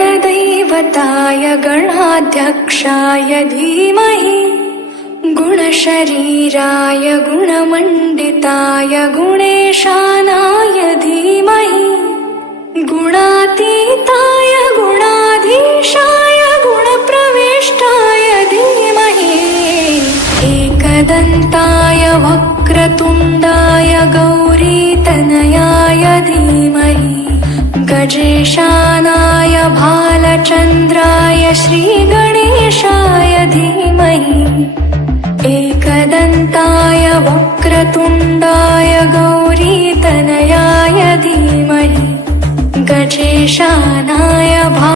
गणदैवताय गणाध्यक्षाय धीमहि गुणशरीराय गुणमण्डिताय गुणेशानाय धीमहि गुणातीताय गुणाधीशाय गुणप्रविष्टाय धीमहि एकदन्ताय वक्रतुण्डाय गौरीतनयाय धीमहि गजेशानाय भालचन्द्राय श्रीगणेशाय धीमहि एकदन्ताय वक्रतुण्डाय गौरीतनयाय धीमहि गजेशानाय